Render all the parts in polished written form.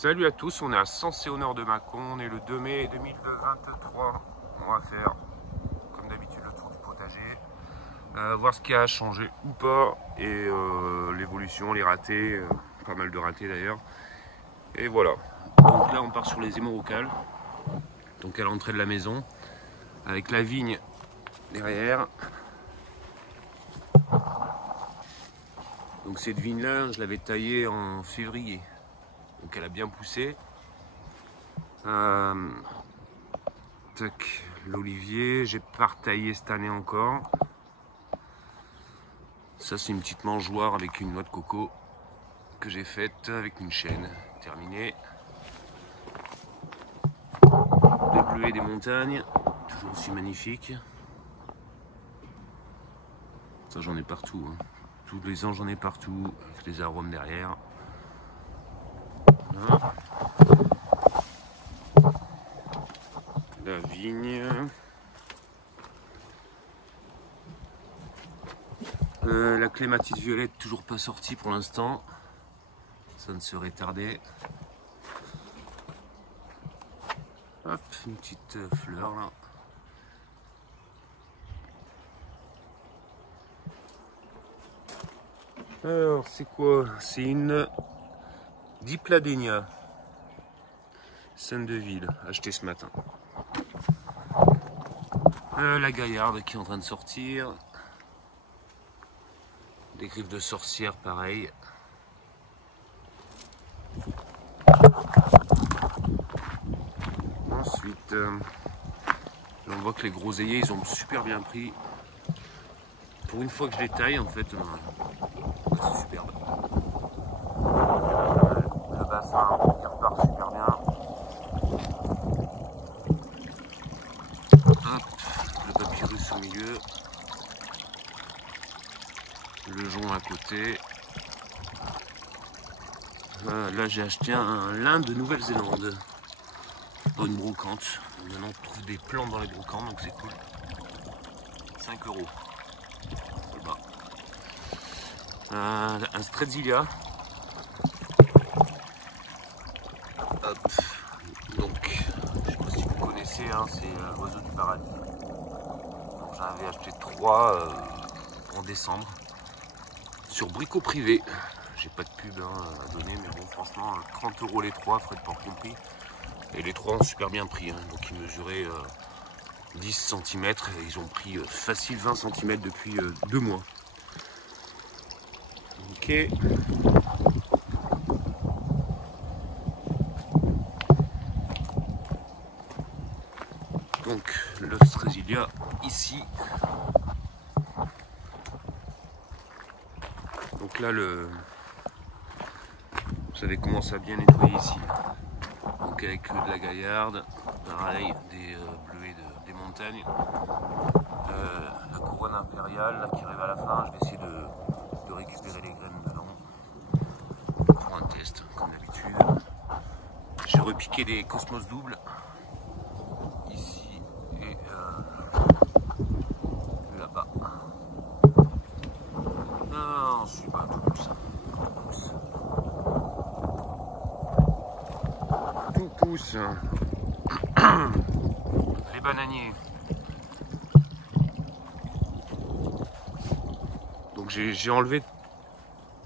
Salut à tous, on est à Sensé au nord de Mâcon, on est le 2 mai 2023. On va faire, comme d'habitude, le tour du potager, voir ce qui a changé ou pas, et l'évolution, les ratés, pas mal de ratés d'ailleurs. Et voilà, donc là on part sur les hémorrhocales, donc à l'entrée de la maison, avec la vigne derrière. Donc cette vigne là, je l'avais taillée en février. Donc elle a bien poussé. L'olivier, j'ai pas retaillé cette année encore. Ça c'est une petite mangeoire avec une noix de coco que j'ai faite avec une chaîne. Terminée. Des bleuets des montagnes, toujours aussi magnifiques. Ça j'en ai partout. Hein. Tous les ans j'en ai partout, avec les arômes derrière. Voilà. La vigne. La clématite violette toujours pas sortie pour l'instant. Ça ne serait tardé. Hop, une petite fleur là. Alors c'est quoi? C'est une Dipladenia Sainte-de-Ville, achetée ce matin. La gaillarde qui est en train de sortir. Des griffes de sorcière pareil. Ensuite, on voit que les groseilliers ils ont super bien pris. Pour une fois que je les taille en fait, c'est superbe. Le bassin qui repart super bien. Hop, le papyrus au milieu. Le jonc à côté. Là j'ai acheté un lin de Nouvelle-Zélande. Dans une brocante. Maintenant on trouve des plantes dans les brocantes donc c'est cool. 5 €. Un Strelzylia. Hop. Donc, je sais pas si vous connaissez, hein, c'est l'oiseau du paradis. J'en avais acheté 3 en décembre sur Brico Privé. J'ai pas de pub à donner, mais bon, franchement, 30 € les 3, frais de port compris. Et les 3 ont super bien pris, hein, donc ils mesuraient 10 cm et ils ont pris facile 20 cm depuis 2 mois. Ok. Donc le Strelzylia ici. Donc là j'avais commencé à bien nettoyer ici. Donc avec de la gaillarde, pareil, des bleuets des montagnes. La couronne impériale là, qui arrive à la fin, je vais essayer de récupérer les graines dedans. Pour un test, comme d'habitude. J'ai repiqué des Cosmos doubles. Ici et là-bas. Non, je suis pas tout ça. Tout pousse. Les bananiers. Donc j'ai enlevé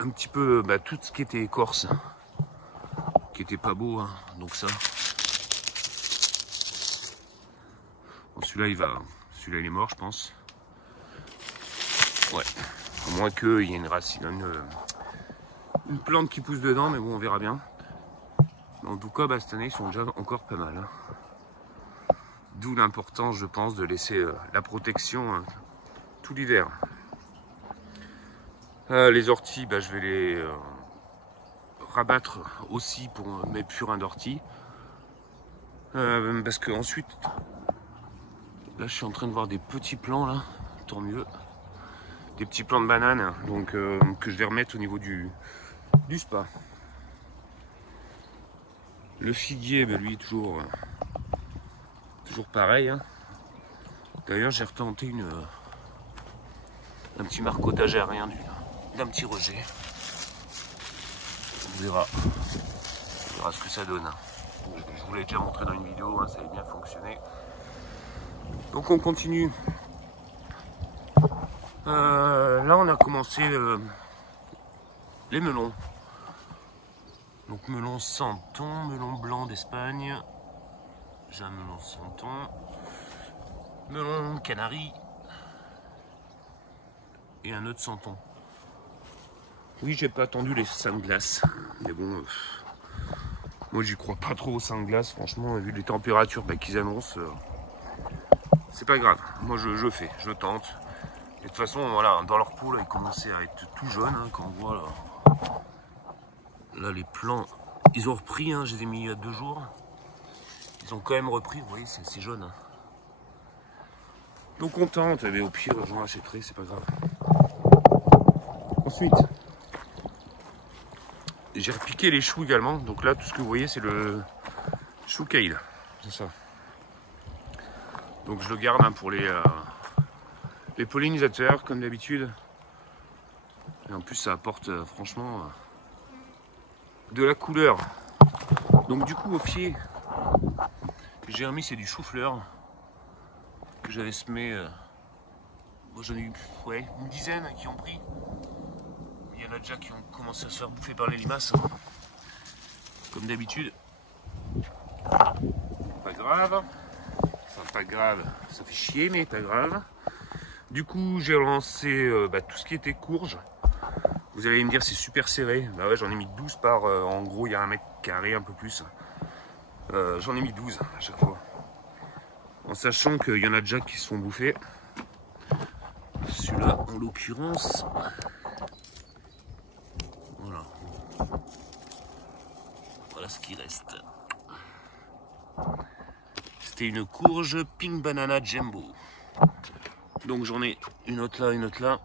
un petit peu tout ce qui était écorce, qui était pas beau, hein. Donc ça. Bon, celui-là il est mort, je pense. Ouais. À moins qu'il y ait une racine, une plante qui pousse dedans, mais bon, on verra bien. En tout cas, cette année, ils sont déjà encore pas mal. Hein. D'où l'importance, je pense, de laisser la protection tout l'hiver. Les orties, je vais les rabattre aussi pour mes purins d'orties. Parce que ensuite, là, je suis en train de voir des petits plants, là, tant mieux. Des petits plants de bananes, donc que je vais remettre au niveau du spa. Le figuier, lui, toujours pareil. Hein. D'ailleurs, j'ai retenté un petit marcotage aérien d'un petit rejet. On verra. verra ce que ça donne. Je vous l'ai déjà montré dans une vidéo, hein, ça avait bien fonctionné. Donc on continue. Là on a commencé les melons. Donc melon Santon, melon blanc d'Espagne. J'ai un melon Santon. Melon Canari. Et un autre Santon. Oui, j'ai pas attendu les 5 glaces. Mais bon, moi j'y crois pas trop aux 5 glaces. Franchement, vu les températures qu'ils annoncent, c'est pas grave. Moi je fais, je tente. Et de toute façon, voilà, dans leur pot, là, ils commençaient à être tout jaunes, hein, quand on voit là les plants, ils ont repris, hein, je les ai mis il y a 2 jours. Ils ont quand même repris, vous voyez, c'est jaune. Hein. Donc on tente, mais au pire, j'en achèterai, c'est pas grave. Ensuite, j'ai repiqué les choux également. Donc là, tout ce que vous voyez, c'est le chou kale. C'est ça. Donc je le garde, hein, pour les pollinisateurs, comme d'habitude. Et en plus, ça apporte franchement de la couleur. Donc du coup, au pied, j'ai remis, c'est du chou-fleur que j'avais semé. Moi, j'en ai eu une dizaine qui ont pris. Il y en a déjà qui ont commencé à se faire bouffer par les limaces. Hein. Comme d'habitude. Pas grave. Enfin, pas grave. Ça fait chier, mais pas grave. Du coup, j'ai lancé tout ce qui était courge. Vous allez me dire, c'est super serré. Bah ouais, j'en ai mis 12 par... en gros, il y a 1 mètre carré, un peu plus. J'en ai mis 12 à chaque fois. En sachant qu'il y en a déjà qui se font bouffer. Celui-là, en l'occurrence... Voilà. Voilà ce qui reste. C'était une courge Pink Banana Jumbo. Donc j'en ai une autre là, une autre là.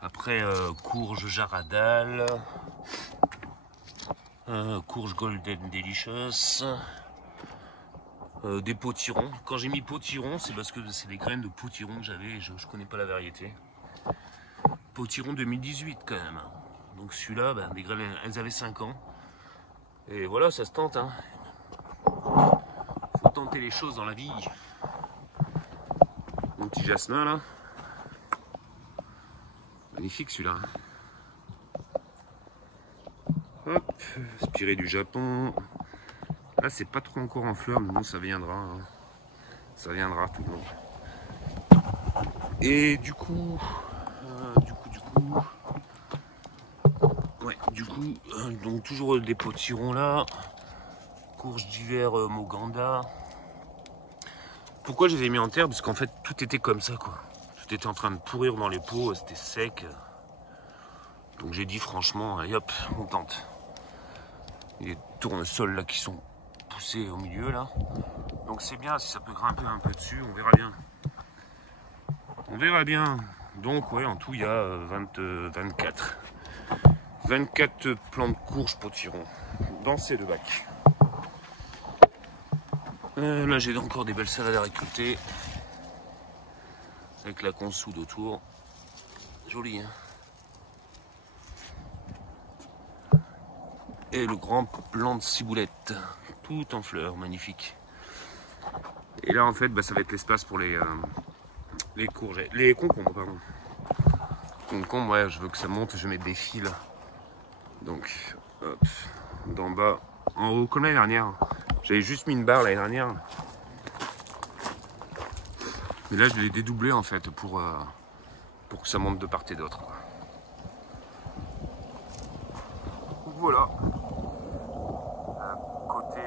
Après, courge Jaradal. Courge Golden Delicious. Des potirons. Quand j'ai mis potiron, c'est parce que c'est des graines de potiron que j'avais et je connais pas la variété. Potiron 2018 quand même. Donc celui-là, des graines, elles avaient 5 ans. Et voilà, ça se tente. Hein. Faut tenter les choses dans la vie. Mon petit jasmin là. Magnifique celui-là. Hop, inspiré du Japon. Là, c'est pas trop encore en fleurs, mais bon, ça viendra. Hein. Ça viendra tout le long. Et du coup, donc toujours des potirons là. Courge d'hiver Moganda. Pourquoi je les ai mis en terre? Parce qu'en fait, tout était comme ça, quoi. Tout était en train de pourrir dans les pots, c'était sec. Donc j'ai dit franchement, allez hop, on tente. Il y a des tournesols là qui sont poussés au milieu là. Donc c'est bien, si ça peut grimper un peu dessus, on verra bien. On verra bien. Donc ouais, en tout il y a 24 plants de courge potiron dans ces 2 bacs. Là j'ai encore des belles salades à récolter. Avec la consoude autour. Joli, hein. Et le grand plant de ciboulette, tout en fleurs, magnifique. Et là en fait, ça va être l'espace pour les courgettes, les concombres, pardon. Concombres, ouais, je veux que ça monte, je vais mettre des fils. Donc, hop, d'en bas, en haut, comme l'année dernière. J'avais juste mis une barre l'année dernière. Mais là, je l'ai dédoublé en fait pour que ça monte de part et d'autre. Voilà. Côté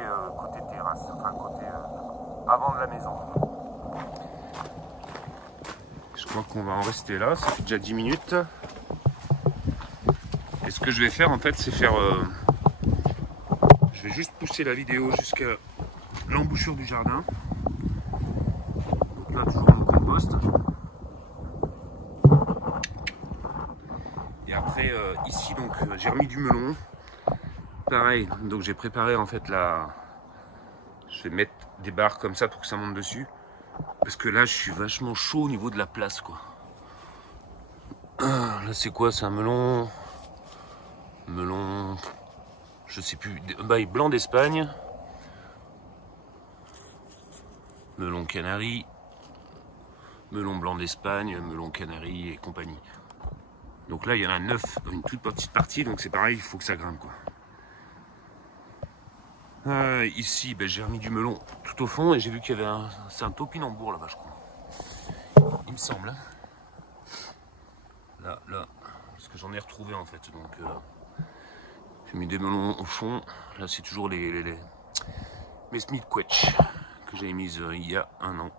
terrasse, enfin côté avant de la maison. Je crois qu'on va en rester là, ça fait déjà 10 minutes. Et ce que je vais faire en fait, c'est faire... je vais juste pousser la vidéo jusqu'à l'embouchure du jardin. Donc là, toujours mon compost. Et après, ici, donc j'ai remis du melon. Pareil, donc j'ai préparé en fait la... Je vais mettre des barres comme ça pour que ça monte dessus. Parce que là, je suis vachement chaud au niveau de la place, quoi. Là, c'est quoi? C'est un melon... je sais plus, bail blanc d'Espagne, melon canari, melon blanc d'Espagne, melon canari et compagnie. Donc là il y en a 9 dans une toute petite partie, donc c'est pareil, il faut que ça grimpe quoi. Ici ben, j'ai remis du melon tout au fond et j'ai vu qu'il y avait c'est un topinambour là-bas je crois. Il me semble. Là, parce que j'en ai retrouvé en fait, donc j'ai mis des melons au fond. Là c'est toujours mes Smith Quetch que j'avais mises il y a 1 an.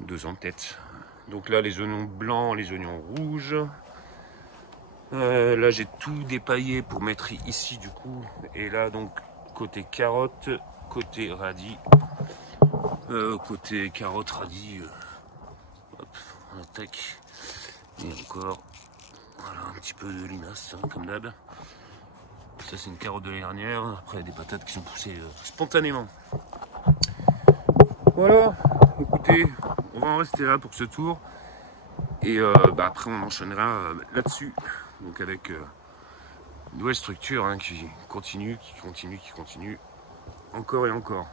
2 ans peut-être. Donc là les oignons blancs, les oignons rouges. Là j'ai tout dépaillé pour mettre ici du coup. Et là donc côté carotte, côté radis. Côté carotte, radis. Hop, on attaque. Et encore. Voilà un petit peu de limace hein, comme d'hab. Ça c'est une carotte de l'année dernière. Après il y a des patates qui sont poussées spontanément. Voilà, écoutez, on va en rester là pour ce tour. Et bah après on enchaînera là-dessus. Donc avec une nouvelle structure hein, qui continue, encore et encore.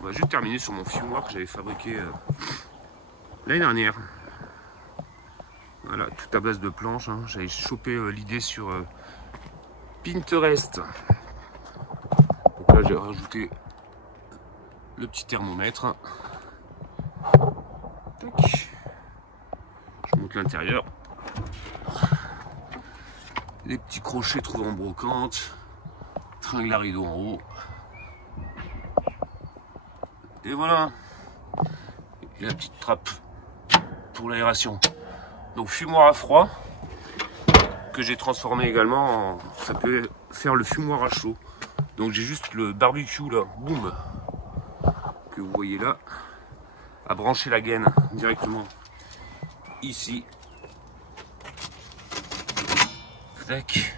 On va juste terminer sur mon fumoir que j'avais fabriqué l'année dernière. Voilà, tout à base de planches. Hein. J'avais chopé l'idée sur Pinterest. Donc là j'ai rajouté le petit thermomètre. Tac. Je monte l'intérieur. Les petits crochets trouvés en brocante. Tringle à rideau en haut. Et voilà. Et la petite trappe pour l'aération. Donc fumoir à froid que j'ai transformé également en... Ça peut faire le fumoir à chaud. Donc j'ai juste le barbecue là, boum, que vous voyez là, à brancher la gaine directement ici. Tac.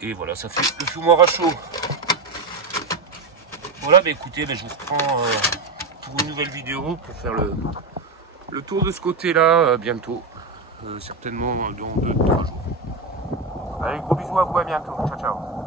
Et voilà, ça fait le fumoir à chaud. Voilà, bah écoutez, bah, je vous reprends pour une nouvelle vidéo pour faire le tour de ce côté-là bientôt. Certainement dans 2-3 jours. Allez, gros bisous à vous, à bientôt. Ciao, ciao.